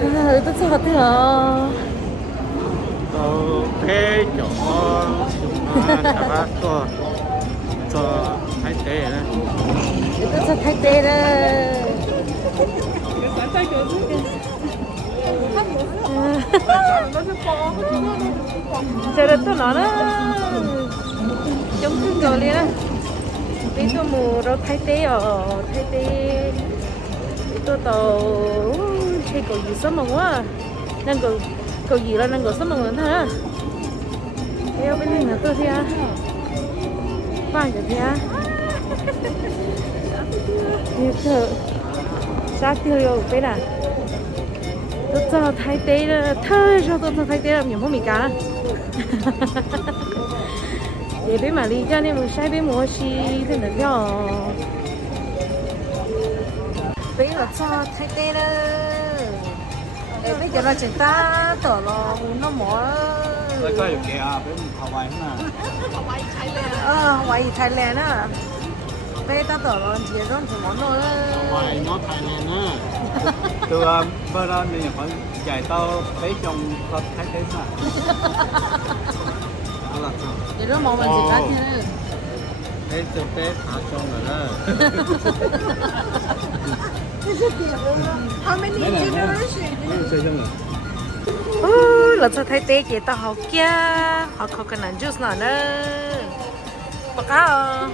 Tôi chưa có thừa. Ok chỗ chả bác cho thái tế này. Tôi chưa thay tê đó. Chờ được tôi nói đó. Giống cứ rồi liền á. Bây tôi mua đâu thay tê thay tê. Tôi tàu chơi cầu gì sớm mà quá. Nên cầu gì là nên cầu sớm mà người ta. Theo bên này là tôi theo. Bạn cái theo. Như thở. Sao tiêu rồi bên này. Tôi cho thay tê đó. Thôi cho tôi thay tê làm nhiều không mình cả. Để bên mà đi cho nên mình sai bên mua xí thế nào nhở. Bây giờ cho thay tê đó. Để bây giờ nó chỉ ta tỏ lo nó mỏ. แล้วก็อยู่แกเป็นฮาวายข้างหน้า Hawaii Thailand á. Bây ta tỏ lo chỉron thì món rồi. ฮาวายนอร์ทไทยแลนด์นะตัวเบอร์นั้นเนี่ยเขาใหญ่เต้าไปจงเขาthái tế màเอาล่ะครับ Để nó món mình chỉ ta thế. เอ้ตัวเป๊ะขาจงเลยนะ How many generations? ไม่ใช่จังเลย Là cho thay tê kia ta học kia. Họ có cái nắn juice nào nữa. Bạc áo.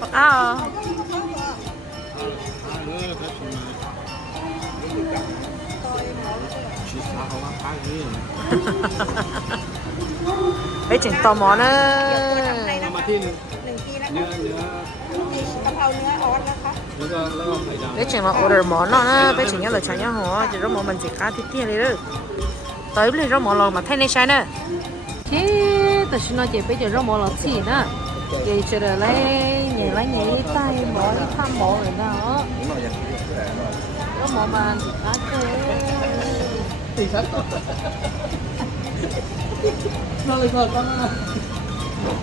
Bạc áo. Bây chừng tò mò nữa. มาที่หนึ่ง 1 ปีนะ เนื้ คะ อ มีกะเพราเนื้อออสนะคะ แล้วก็ไข่ดาว Bây chừng là order món nó nữa. Bây chừng nhớ là chọn nhớ hổ. Chỉ rất món mình chỉ cá thịt tiền đi đó. Tới bây giờ rất món lò mà thay này sai nữa. Thế tôi xin nói chị bây giờ rất món lò xì nữa. Chị chờ đợi lấy nhảy lấy nhảy tay mỏ thăm mỏ rồi đó. Rất món mà chỉ cá thế. ตีชัดต่อเราเลยก็ต้อง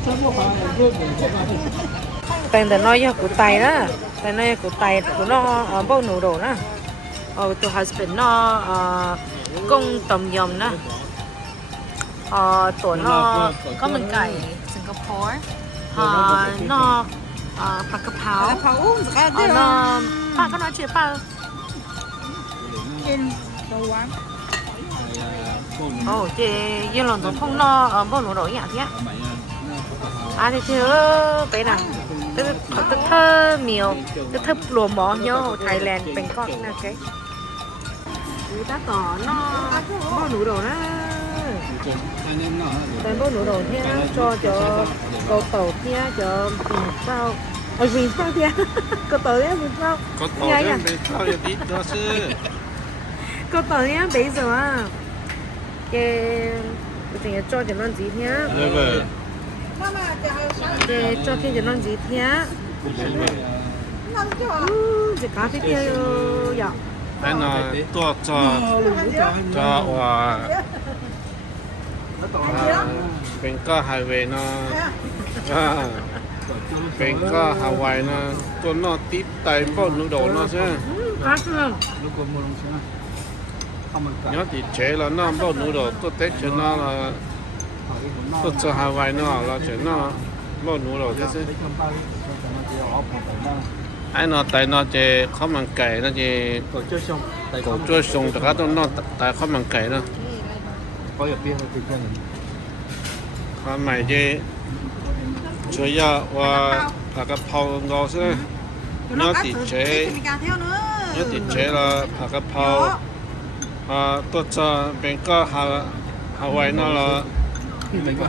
ฉันบอกว่าเรื่องนี้เขามา Tại để nói của tay đó. Tại nói của tay của nó bao nụ đồ đó. Tụi husband nó công tầm yum đó. Tụi nó có mình cải Singapore. Nó bạc cà pháo. กะเพราอุ้มสกัดเดือด Nó ba có nói chuyện ba. กินเบาหวาน Chị yên lòng tổng thông nó bao nụ đồ nhạc thế. Thì thiếu cái nào. Tức thơ miều. Tức thơ lùa mỏ nhớ Thailand bên con là cái. Người ta tỏ nó bao nụ đồ đó. Toàn bao nụ đồ thế cho cầu tàu thế cho sao. Vì sao thế? Cầu tàu thế vì sao? ก็ต่อเรื่องไปเข้าอย่างนี้ตัวซื้อ Cầu tàu thế bây giờ à. Cái tình cho cho nó gì thế? เรื่องเลย มามาจะเอาชา Cái cho thêm cho nó gì thế? น้ำจ่อ Chỉ cá thế kia dạ. ไอ้น่ะตัวจะว่าเป็นก็ไฮเวย์นะเป็นก็ฮาวายนะตัวนอติดไตป้อนนูโดนะใช่ไหม Cá không? nhớ thì chế là nó bao nụ đồ tôi tết cho nó là tôi cho Hawaii nó là cho nó bao nụ đồ thế chứ ai nó tại nó chế khó bằng cày nó chế cổ chơi sông tất cả nó tại khó bằng cày đó có được biên thì biên khó mày chế chơi ya và cái phao ngò chứ nhớ thì chế มีการเที่ยวเนอะ nhớ thì chế là cái phao tôi cho bên có Hawaii nó là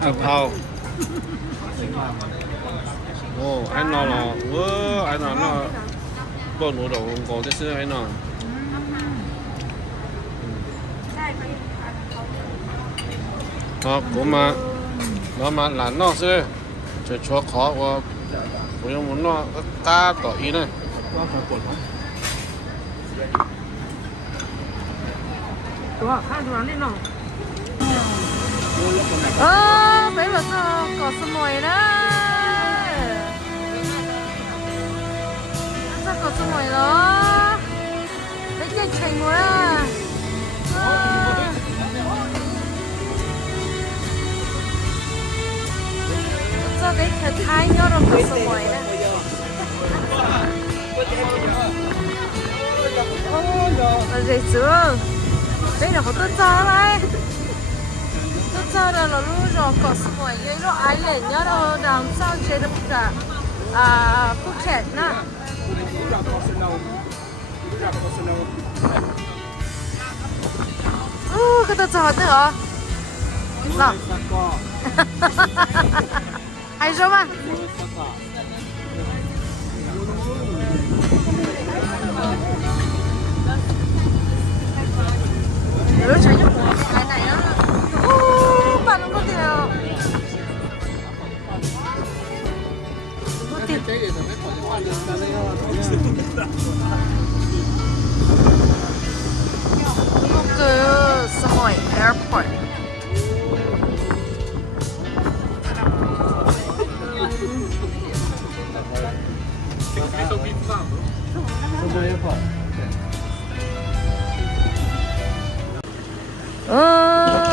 cà phao anh nó là anh nó bao nụ đồ ngồi thế xưa anh nó cũng mà nó mà là nó xưa chơi cho khó và cũng như muốn nó cá tỏi ý này Đúng rồi, hai đứa lên nào. Đấy là có sâm mồi đó. Sao có sâm mồi đó. Đấy cái chanh quá. nó có số mồi nè là gì chưa đây là có tốt cho này tốt cho là nó luôn rồi có số mồi như nó ai lên nhớ đâu đằng sau chơi được cả Phuket nè cái tốt cho nữa hả nào ai số mà nó chạy nhóc cái này nó bạn nó có tiền có tiền nó cứ Savoy Airport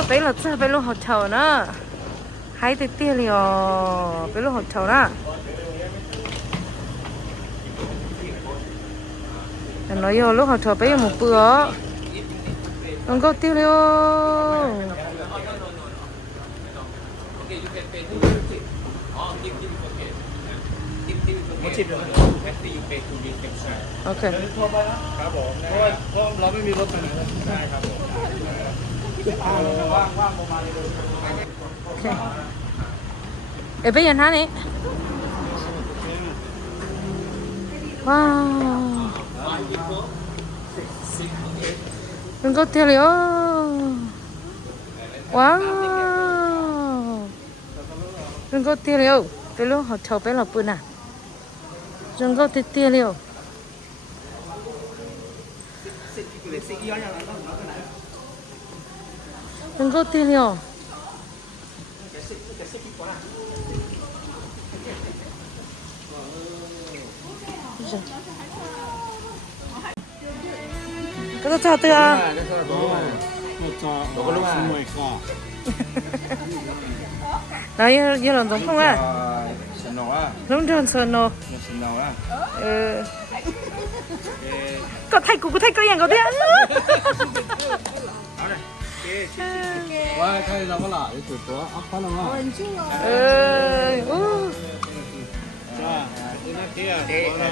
bây giờ chưa bây giờ hotel nữa hai tiết tiền liền bây giờ hotel nữa nói vô lúc hotel bây giờ một bữa không có tiền liền okเราไม่มีรถไปไหนได้ครับโอเคbây giờ hả nè wow đừng có tiền liền wow đừng có tiền liền bây giờ họ chào bây giờ bữa nào đừng có tiền liền đừng có tiền liền cái đó chào tựa nói như là giống không à giống tròn sơn nô có thay cũng có thay cóอย่างcó đấyว่าใช่เราก็หล่อที่สุดตัวอัพพอลงอ่ะจ้าที่นั่นเที่ยวเ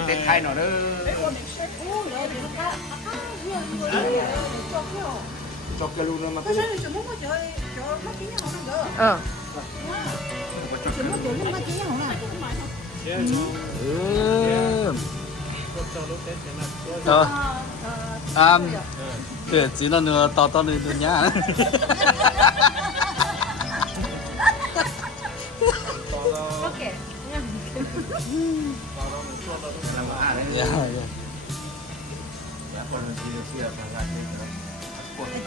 ด็กไทยหน่อยเด้อจบกันรู้แล้วมาtuyệt chỉ là nửa to nửa nhá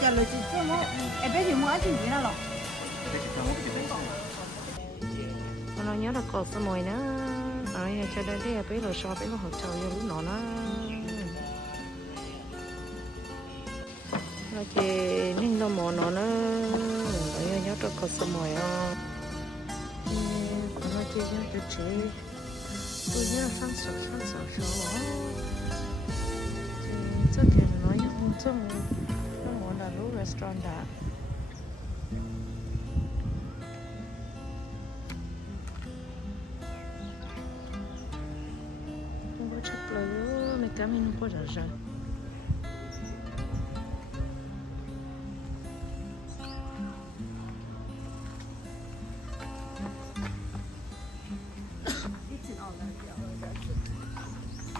chờ lời chị cho nó em bé thì mua gì nữa rồi nó nhớ là có số mồi nữa rồi cho đây thì bé là so bé là học trò vô lúc nọ nó chị nên lo mò nó rồi nhớ là có số mồi nó chị nhớ cho chị tôi nhớ là sáng sớm cho chị nói nhớ không trong là lúc restaurant đã không có chấp lời mấy cái mình không có rồi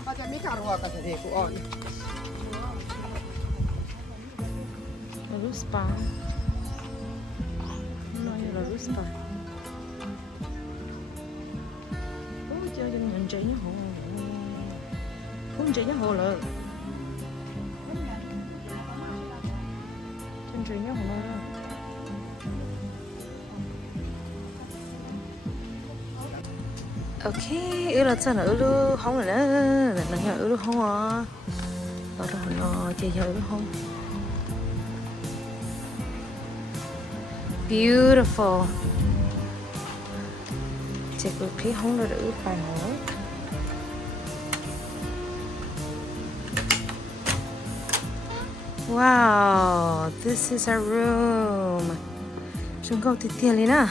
เขาจะไม่ขาดหัวกับเศรษฐีกูอ่อน là spa nói là spa ôi chơi dân nhận chị nhá hồ không chị nhá hồ lợ chân chị nhá hồ lợ ok là sao nữa không rồi đó là nhớ không à đó là nó chơi nhớ không beautiful chỉ có khi không được ướp bài nữa. Wow, this is our room. Chúng con thì tiền lên à.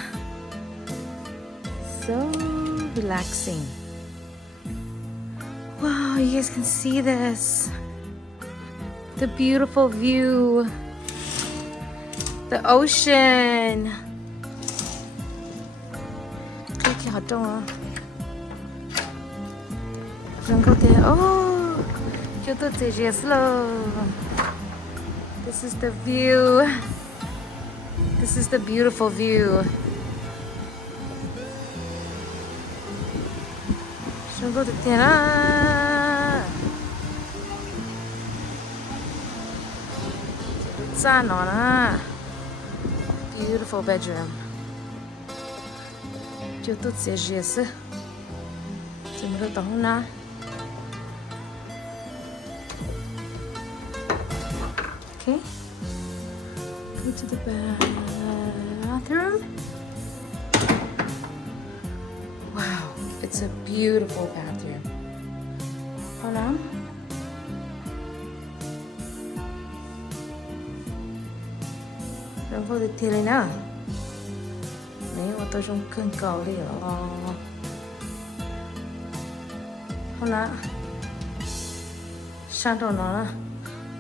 So relaxing. Wow, you guys can see this. The beautiful view. The ocean. Cái hot trong à. Chúng con thì oh, chúng tôi sẽ slow. This is the view. This is the beautiful view. Chúng tôi tiền à. Ra nó à. Beautiful bedroom. Chúng tôi sẽ giết. Chúng tôi tao không na. Okay. Go to the bathroom. Wow, it's a beautiful bathroom. Hold on. Đừng có được tiền nữa. Nếu mà tôi trong cơn cầu đi ở. Hold on. Sao đó nó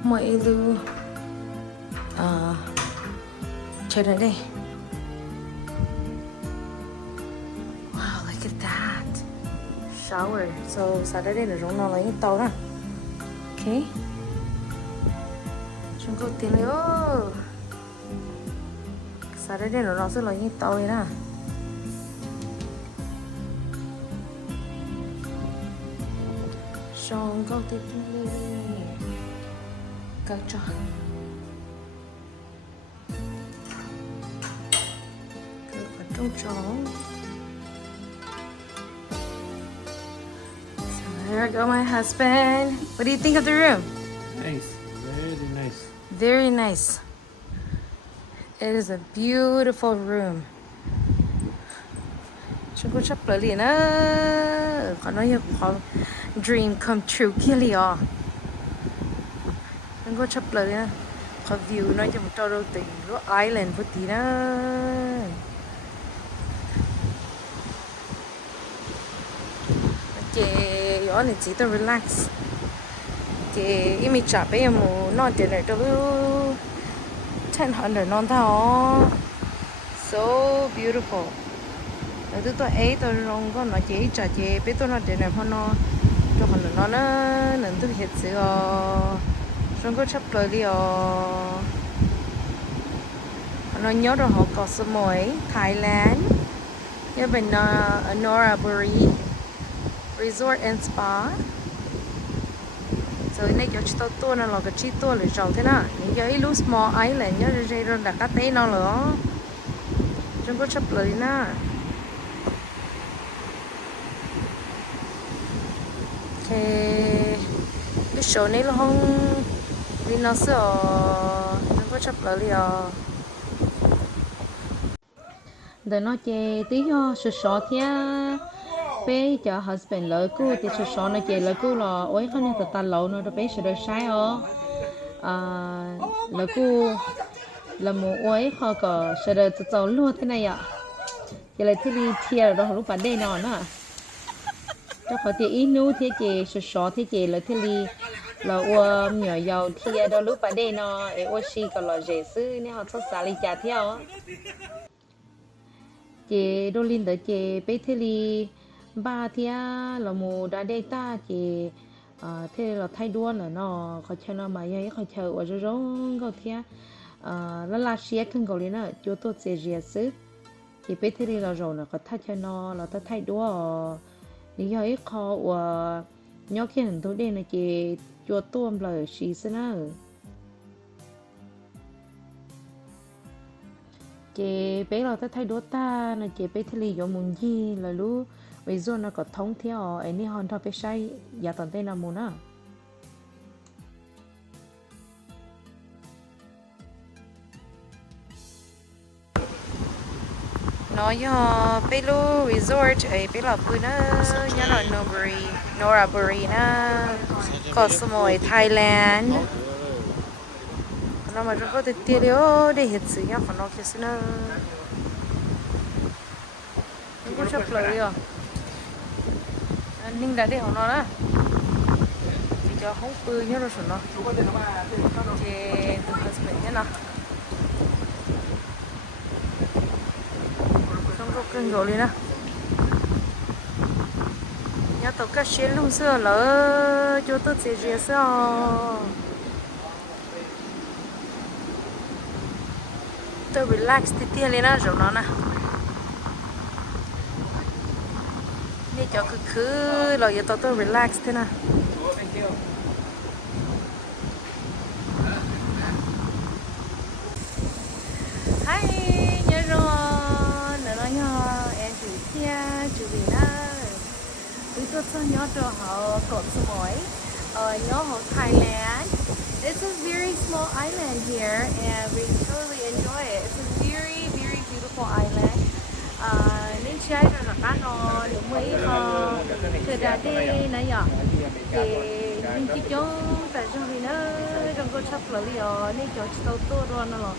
mọi lưu. Chơi đây đi. Wow, look at that. Shower. So, Saturday là rong nó lấy tàu đó. Okay. Chúng có tiền lấy ô. Saturday nó sẽ lấy tàu vậy nè. Chúng có tiền lấy. Cao cho. So here I go, my husband. What do you think of the room? Nice, very nice. Very nice. It is a beautiful room. Chúng tôi chấp lời liền á. Có nói như có dream come true kia liền. Chúng tôi chấp lời liền á. Có view nói cho một trò đầu tình island với tí đó. Cái gió này chỉ tôi relax. Cái imi chả bây giờ mù non tiền này tôi 1000 non thao. So beautiful. Rồi tôi ấy tôi rong có nói chỉ chả chỉ bây tôi nói tiền này phong nó cho phần nó nên tôi hiện sự rong có chấp lời đi nó nhớ rồi họ có số mỗi Thái nhớ bên Noraburi Resort and Spa. Rồi này cho chúng tôi là cái chi tôi lựa chọn thế nào những cái lúc small island nhớ rồi đặt cái tên nó nữa chúng có chấp lời na. Cái show này là không đi nó sẽ chúng có chấp lời đi để nó chơi tí ho sửa thế bé cho husband lỡ cô thì sửa nó chơi lỡ cô là ôi không nên ta lâu nó bé sửa sai lỡ cô là một ôi họ có sửa tự luôn thế này ạ. Giờ là thế đi thiệt rồi lúc bạn đây nọ nữa cho họ thì inu thế chị sửa thế chị là thế đi là nhỏ giàu thiệt đó lúc bạn đây nọ ôi xí còn là dễ xứ nên họ sắp xả đi trả theo chị đôi linh đợi chị bé thế đi ba thia là mù đã đây ta chị thế là thay đua là nó khó chơi nó mà vậy khó chơi ở chỗ rong có thia là xía khăn cầu lên nữa chỗ tôi sẽ dễ sức chị bé thế đi là rồi là có thay chơi nó là ta thay đua lý do ấy khó ở nhớ khi hình tôi đây là chị chỗ tôi là xí xí nữa chị bé là ta thay đua ta là chị bé thế đi chỗ muốn gì là lúc bây giờ nó có thông theo anh ấy hoàn toàn phải sai giá tận tay nào muốn à nói Pelu Resort ấy bây giờ bữa nó nhớ là Noraburi na có Samui Thailand nó mà rất có thể tiêu điều để hiện sự nhá còn nó kia xin nó có chấp lời à ninh đã để họ nó đó thì cho không bự nhá rồi nó chế từ husband nhá nó không có cưng rồi lên á nhớ tao cái xe lung xưa lỡ cho tôi sẽ dễ sao tôi relax tí tiền lên á rồi nó nèนี่จะคือเราอย่าต้อง relax เท่านั้น Hi nhớ rồi nữa nói nhau em chủ xe chủ vị đó tôi cho nhớ cho họ cột số mỗi nhớ họ Thailand. It's a very small island here and we totally enjoy it. It's a very very beautiful island. Nên chơi rồi là nó đúng mấy từ đã đi nãy giờ thì nên chỉ cho tại trong vì nó trong cô sắp lỡ rồi nên cho tàu tour rồi nó là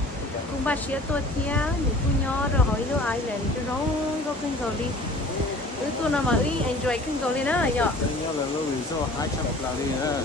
cũng ba xe tour theo thì cũng nhớ rồi hỏi đứa ai lên cho nó có kinh cầu đi tôi nào mà enjoy kinh cầu đi nữa rồi nhở nhớ là lúc resort 200 là đi nữa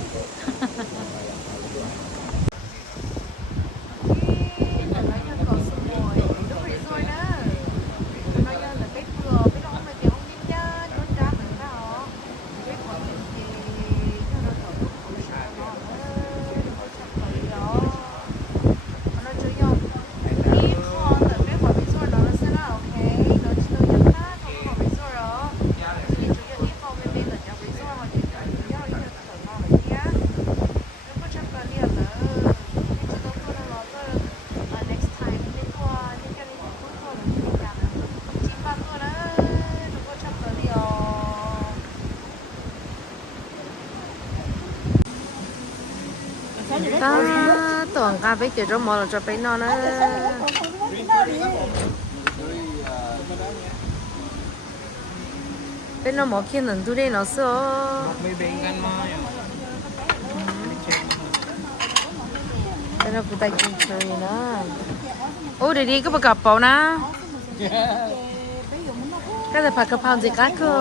ta toàn cà phê kiểu trong mỏ là cho bé nó bên nó mỏ kia lần tu đây nó sợ bên nó phụ tay chung chơi nữa ô để đi có bạc bảo na cái nàyผัดกะเพราgì cá cơ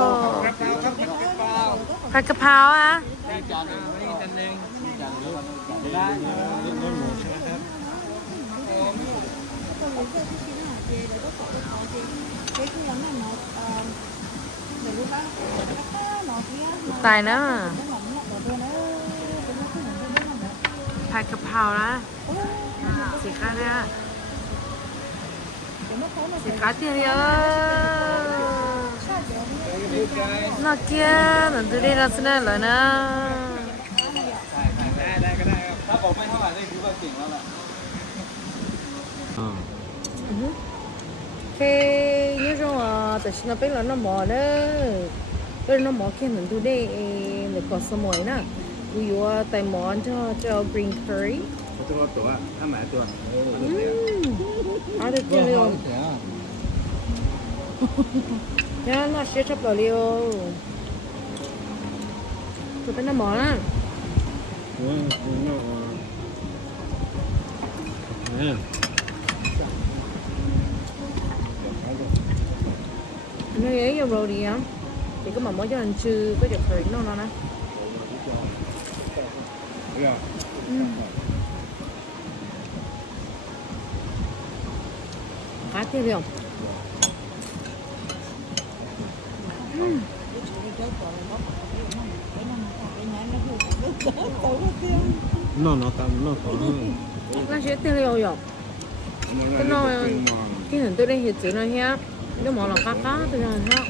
ผัดกะเพราอ่ะtài nữaผัดกะเพรานะสีcáเนี่ยสีcáเตี้ยน่าเกลียดนั่นดูดิน่าสนุกเลยนะถ้าบอกไม่เท่าไหร่นี่คือว่าเก่งแล้วล่ะnhớ rồi tại sao nó biết là nó mò đó rồi nó mò khi mình tu đây để có số mỗi nè ví dụ tại món cho green curry ตัวถ้าหมายตัวđược chưa liệu nhá nó sẽ chấp vào liệu tụi bên nó mò á nó ghé vô rồi đi á thì có mà mỗi cho anh chưa có được rồi nó nè cá tiếp không nó sẽ tiêu liệu rồi cái nó cái hình tôi đây hiện chữ này ha nó mỏ là cá tôi nói ha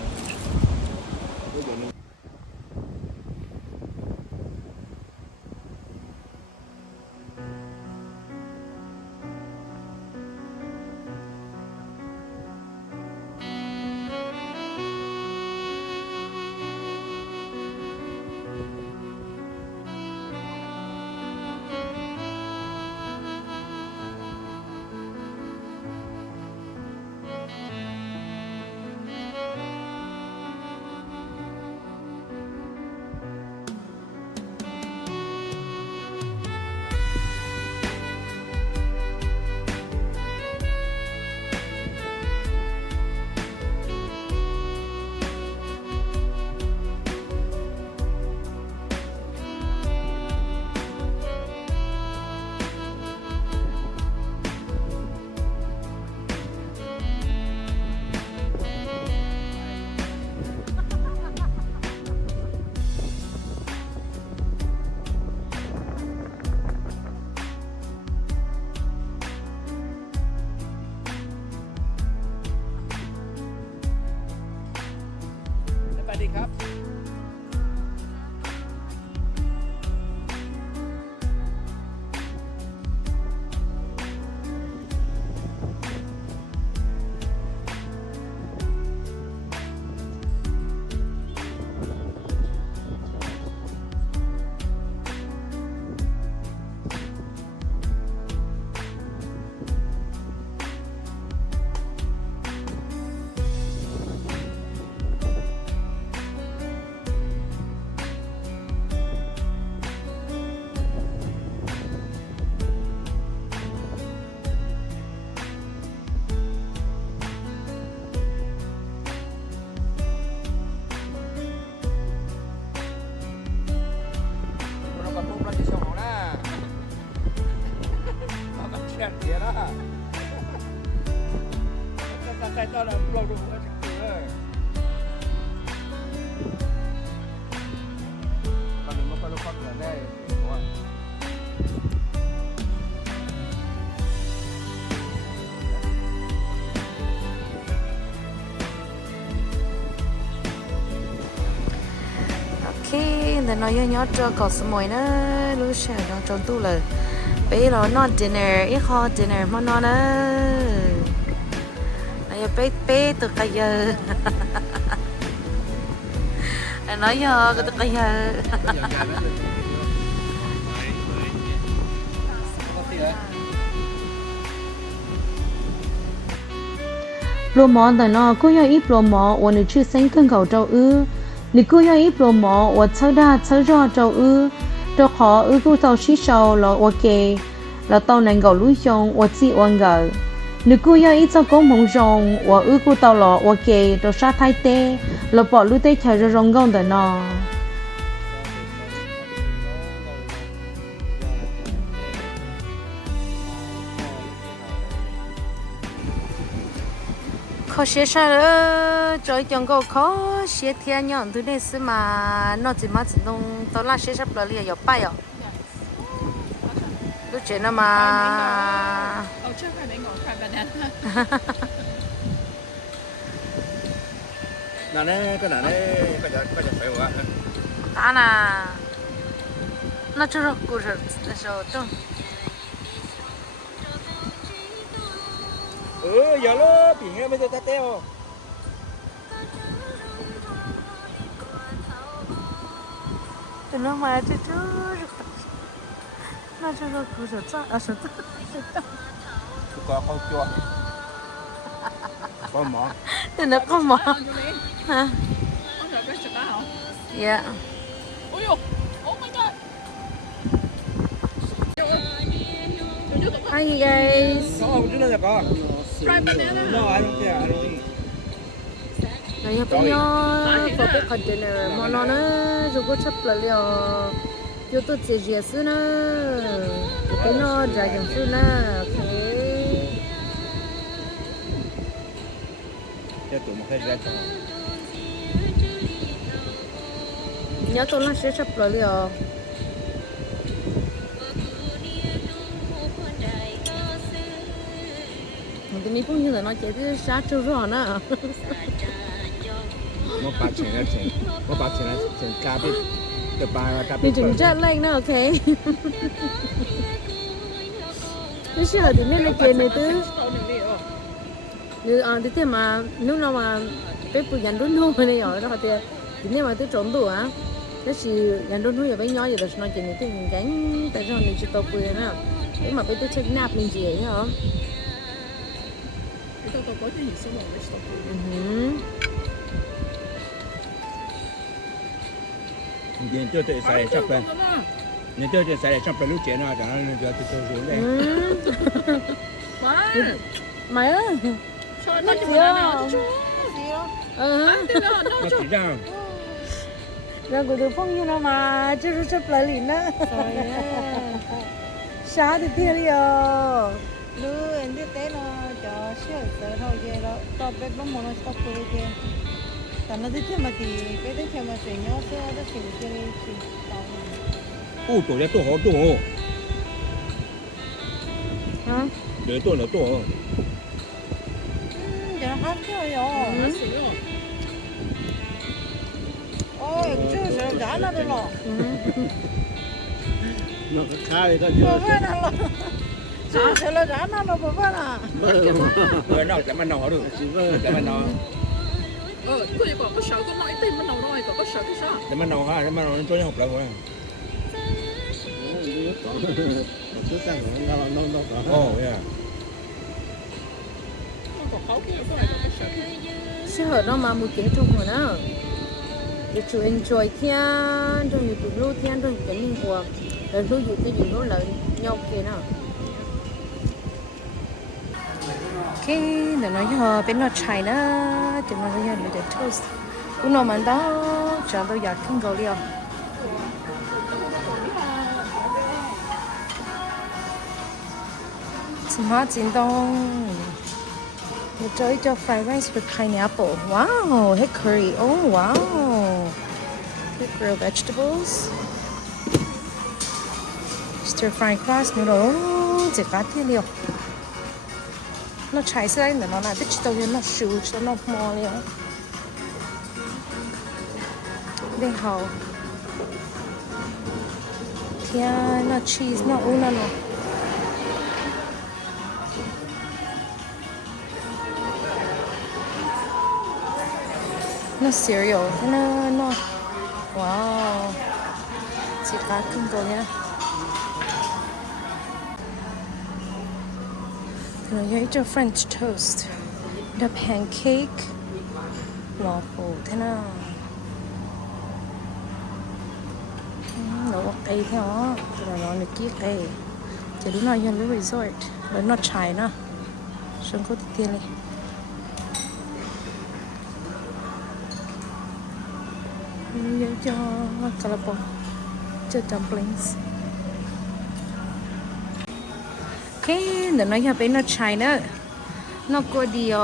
tại tao là lầu đủ ở trực tiếp rồi. Còn đừng có coi lúc phát là đây. ok để nói nhớ cho cậu số mồi nữa lúc sáng trong tủ là bây giờ nó dinner ít khó dinner mà nó nữa này bé từ cái giờ nói giờ cái từ cái giờ promo的呢，我要一 promo，我你去深坑口找你我要一 promo，我抽着找找好我到洗手了，我给了到能够录用我自我个，你我要一做工梦中，我到了我给到沙太低，了把录得开着人工的呢。khó xé sao nữa trời chẳng có khó xé thiên nhọn thứ này xứ mà nó chỉ mất đông tao là xé sắp là liền dọc bay à lúc chuyện nó mà Ở trước phải đánh ngọn phải banana. Nào đấy, cái nào đấy, có phải quá. ta nà nó chưa được cụ rồi rồi tôi Giờ nó bị nghe bây giờ ta teo. nó mà chưa nó chưa được cụ rồi sao à sao Có không chua. Có mỏ. thì nó có mà hả Ông rồi cái sực đó hả? dạ Ôi dồi, oh my god. hi guys Có không chứ nó là có. Fried banana. No, I don't care. I don't eat. này nhá cũng nhớ có cái container mà nó rồi có chấp là liệu yo tôi chỉ dễ xứ nữa cái nó dài dòng xứ nữa ok Cho tụi một cái ra cho. nhớ tôi là sẽ chấp là liệu mình cũng như là nó chỉ cái sát trâu rõ nữa Nó bắt chuyện là chuyện cà bít. Cái bà cà bít. mình chừng chết lên nữa ok cái gì thì nên là chuyện này tứ thì thế mà nếu nào mà bé phụ nhận đúng không này ở đó thì nếu mà tứ trộm đồ á cái gì nhận đúng không vậy bé nhỏ vậy là nó chuyện này tứ mình gánh tại sao mình chỉ tao phụ nữa thế mà bé tứ check nạp mình gì vậy hả Nhìn tôi tự xài chắp lên. Nhìn tôi tự xài chắp lên lúc chuyện nào chẳng nó giờ tôi xuống đây. mày ơi nó gì à Nó chỉ ra. ra của tôi phong như nào mà chưa chấp lại liền đó sao thì tiếc đi à lu em đi té nó cho sửa sửa thôi vậy đó tao bé bấm nó stop rồi vậy tại nó đi mà thì bé đi theo mà chuyển nhau xe đó chuyển chuyển tao Tổ ra tổ hổ tổ. hả Để tổ là tổ. giờ nó hát chưa rồi ôi chưa sửa giá nó được rồi nó khá đi có bữa nay nó chưa sửa là giá nó bữa nay Rồi nó sẽ mà nó được. Sẽ mà nó. Tôi có sợ có nói tên bắt đầu rồi, có sợ cái sao? Sẽ mà nó ha, sẽ mà nó cho nhau học lại rồi. Oh yeah. Có khẩu kia có này có sợ. sẽ ở đó mà một tiếng trong rồi đó để chú enjoy thiên trong những tụi lô thiên trong cái mình của rồi lô dụ cái gì nó là nhau kia nào ok để nói cho bên nó chai nữa thì nó sẽ được cái toast cũng nó mà đó chẳng tôi giặt không có liều chỉ mà chính đông We'll try to fried rice with pineapple. Wow, head curry. Oh wow. Good grilled vegetables. Stir fried crust noodle. Chỉ cá thiên liều. Nó cháy ra nên nó lại biết đâu nó sưu cho nó mò liều. Đây hầu. Thì nó cheese nó uống nó. Nó cereal, nó wow, chỉ cá kinh rồi nhá. Thì nó lấy cho French toast, the pancake, waffle thế nào. Nó có cây theo đó, rồi nó được kia cây. Chỉ đúng là dân với resort, với nó trái nữa, xong có tiền đi. Những cho kalapong, cho dumplings. Cái để nói cho bên nó trái nữa, nó có điều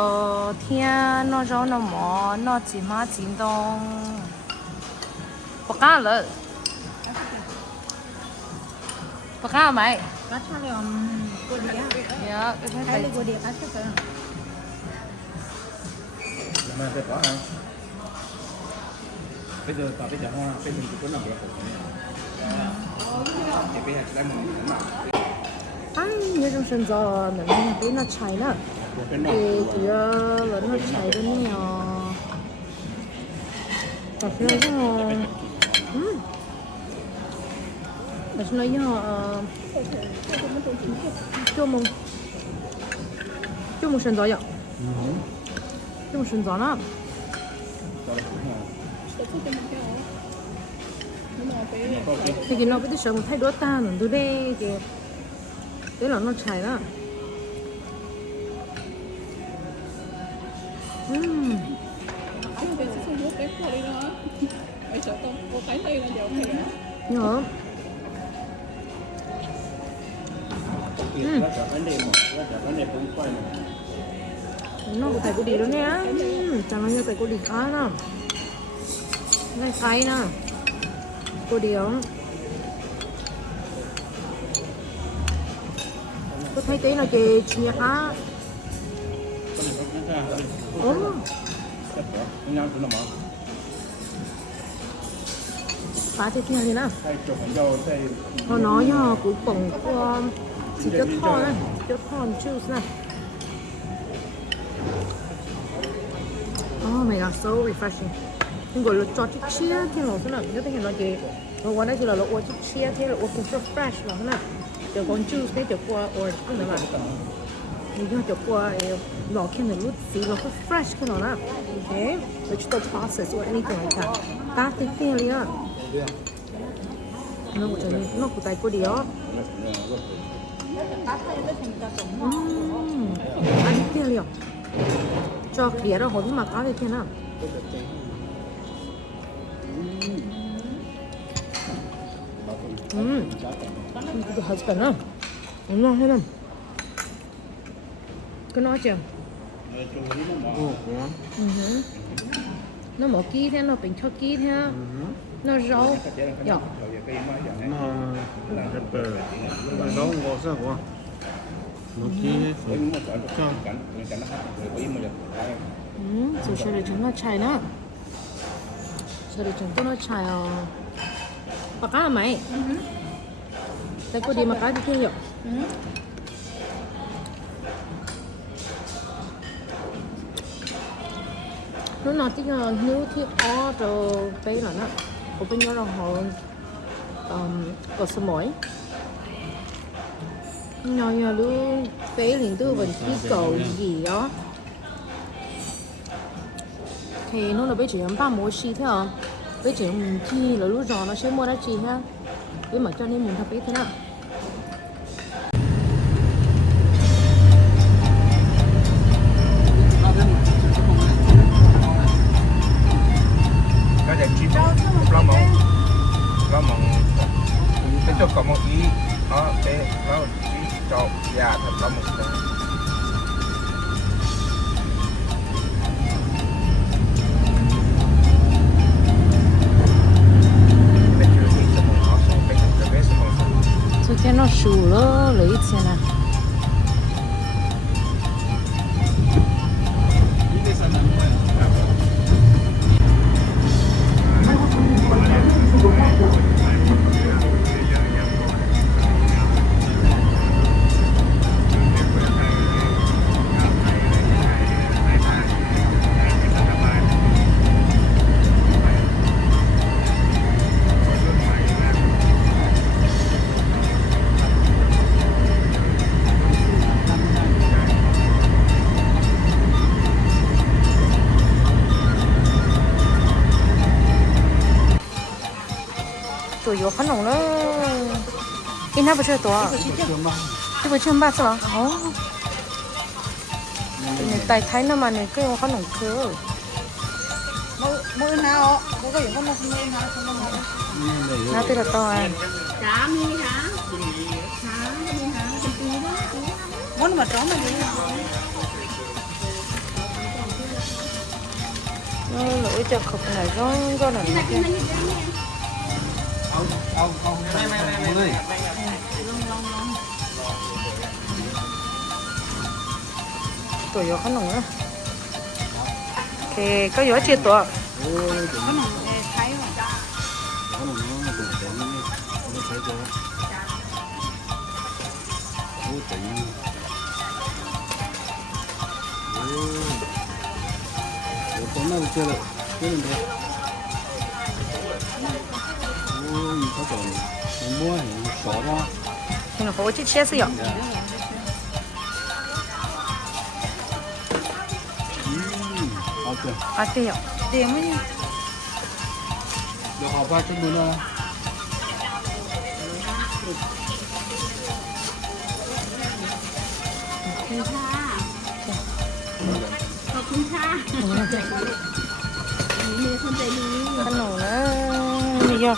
thiên nó rau nó mỏ nó chỉ má chín đông, bạc cá lợ, bạc cá mày. Cá cha liều cô đĩa. Dạ, cái Cái này này cô đĩa cá cha cơ. Mà sẽ có hả? Bây giờ tao bây giờ hoa, bây giờ cũng nằm được. Chỉ bây giờ sẽ một cái nào. nhớ trong sân gió mình bên nó cháy nữa. Thì chủ yếu là nó cháy đến nhiều. Và phía đó mà chúng nói cho một sân gió vậy. Cho một sân gió nữa. Thì cái nó bây giờ một thay đổi ta nó từ đây kìa. Đấy là nó cháy đó. Nhớ. Nó có thể có đi đó nè. Chẳng là như phải có đi cá nè. Này cái nè. Có đi không? Tôi thấy tí là chị chia cá. Cá thì kia gì nè. Họ nói nha, cũng bổng của chỉ cho thon này, cho thon juice này. Oh my god, so refreshing. Nhưng gọi là cho chút chia thì nó thế nào, nếu thấy nó gì, nó qua đây thì là nó qua chút chia thì là qua cũng so fresh là thế nào. Cho con juice cái cho qua or cái này mà. Mình cho qua nó khi mình lút xí nó có fresh cái nó nè. Okay, vegetable process or anything like that. Ta thì kia liền. Nó cũng tại cô đi đó. Ăn kia liền. Cho đĩa đó hồi mà có thì kia nào. The husband á. Nó thế nào? Có nói chưa? Nó một ký thế, nó bình cho ký thế. Nó rau. Dạ. Nó rau ngọt sao quá. Nó ký cho. Rồi sau đó chúng nó chai nữa. Sau đó chúng nó chai bạc cá mày. Tại cô đi mà cá thì kia vậy. Nó nói tiếng nếu thì ó rồi bây là nó ở bên đó là họ có số mối nhỏ nhỏ luôn bé liền tư vẫn cái cầu gì đó thì nó là bây giờ ba mối xí thế à bây giờ khi là lúc rồi nó sẽ mua ra chi ha với mà cho nên mình thật biết thế nào cho có một ý đó để nó cho già thật là một cái เหลืออีกเสียนะตัว有ขนมเลยอีน่าไปช่วยตัวที่ไปช่วยบ้านสิเหรออ๋อแต่ไทยน้ำมันเนี่ยก็ขนมคือ mỗi nào bố có những con một mỗi nào không cóน่าตื่นตัว Chả mi hả? Hả? Mi hả? Cái tí đó. muốn mà chó mà đi หรือจะขบไหนก็หน่อยตัวเยอะขนมนะโอเคก็เยอะเชียตัว có một thái mà nhưng mà có chiếc xe gì ạ à tiền tiền mới Được học ba chút nữa. Khóc không tha. Mình không thể đi. ขนมนะนี่ก็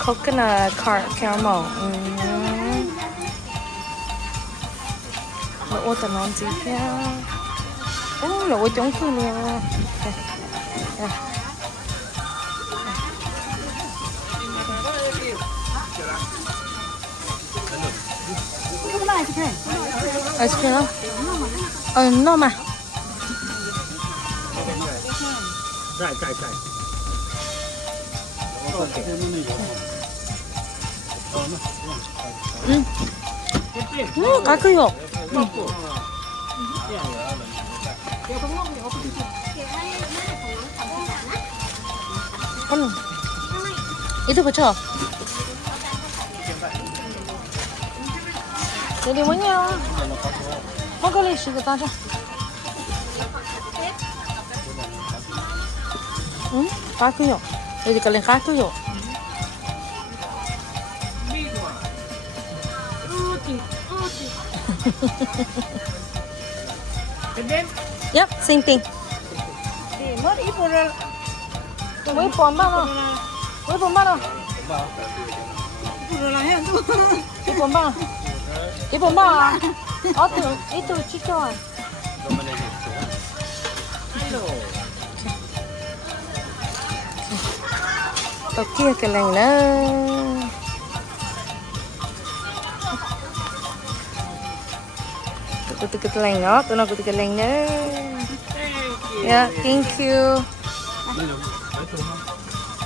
เขาก็น่ะคาร์แคราเมลแล้วโอ้แต่นอนจีแค่โอ้แล้วโอ้จ้องคืนเลยไอศครีมเหรอนอกมา cá cưa itu bocor jadi mana mau kali sih kita aja cá cưa jadi kalian cá cưa Yep, same thing. thì mất ít một rồi Mấy bón bao rồi? Mấy bón bao rồi? ít rồi là hết rồi Ít bón bao? Ít bón bao à? Ít từ chút cho à? Tao kia cái lành nữa. Tụi cái lành đó, tụi nó cái lành nữa. Yeah, thank you.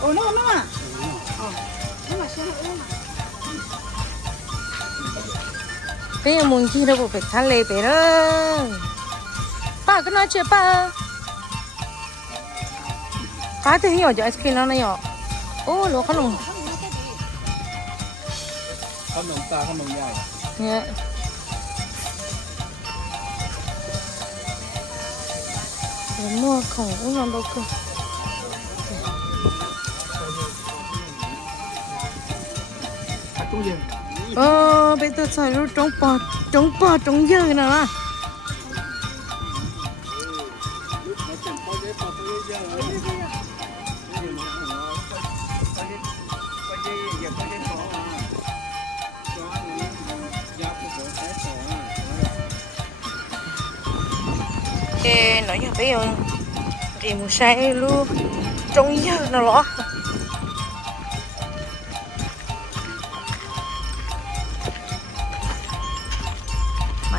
ồ nó mà nó mà xem nó Bây giờ muốn chi đâu phải thắt lê bé đó. Ba cứ nói chuyện ba. Cá thì nhỏ cho ice cream nó nhỏ. Ô, lúa khăn lùng. Khăn lùng ta, khăn lùng dài. Yeah. Mua khổng cũng làm đâu cơ. Bây giờ xài nó trống dơ nè mà. Nói như bây giờ thì một xe luôn trống dơ nè lọ.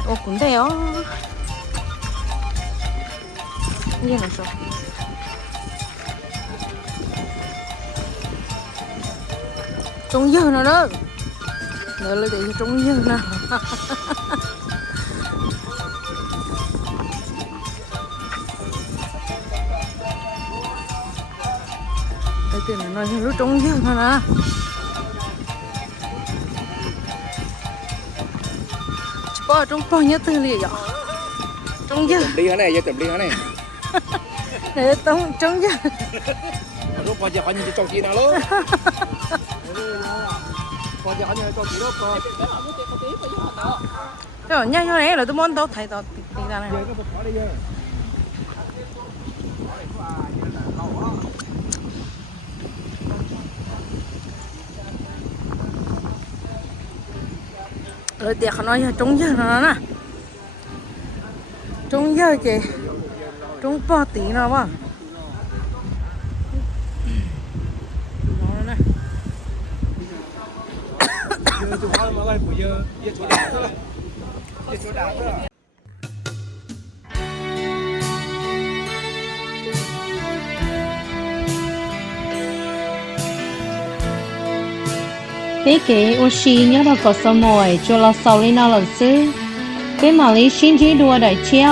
ô cũng thế ó như là sao trông dơ nào đó nữa là để trông dơ nào đây tiền này nói lúc trông dơ nào nè bỏ trong bao nhiêu từ liền vậy trông dơ đi hả này, giờ tìm đi hả này. để trông dơ Lúc bao giờ có những trò gì nào luôn. Bao giờ có những trò gì đó con. rồi nhanh như này là tôi muốn đâu thấy tao tí ra này Giờ có một khó đi giờ. rồi tiệc nó nói trông dơ nó nè trông dơ chị trông bao tí nào mà nó nè Giờ chúng ta mọi người buổi giờ chỗ đảo thôi. Giờ chỗ đảo thôi. bé kế ô xí nhớ đâu có sao mồi cho là sau lên nào là xứ bé mà lấy xin chỉ đua đại chéo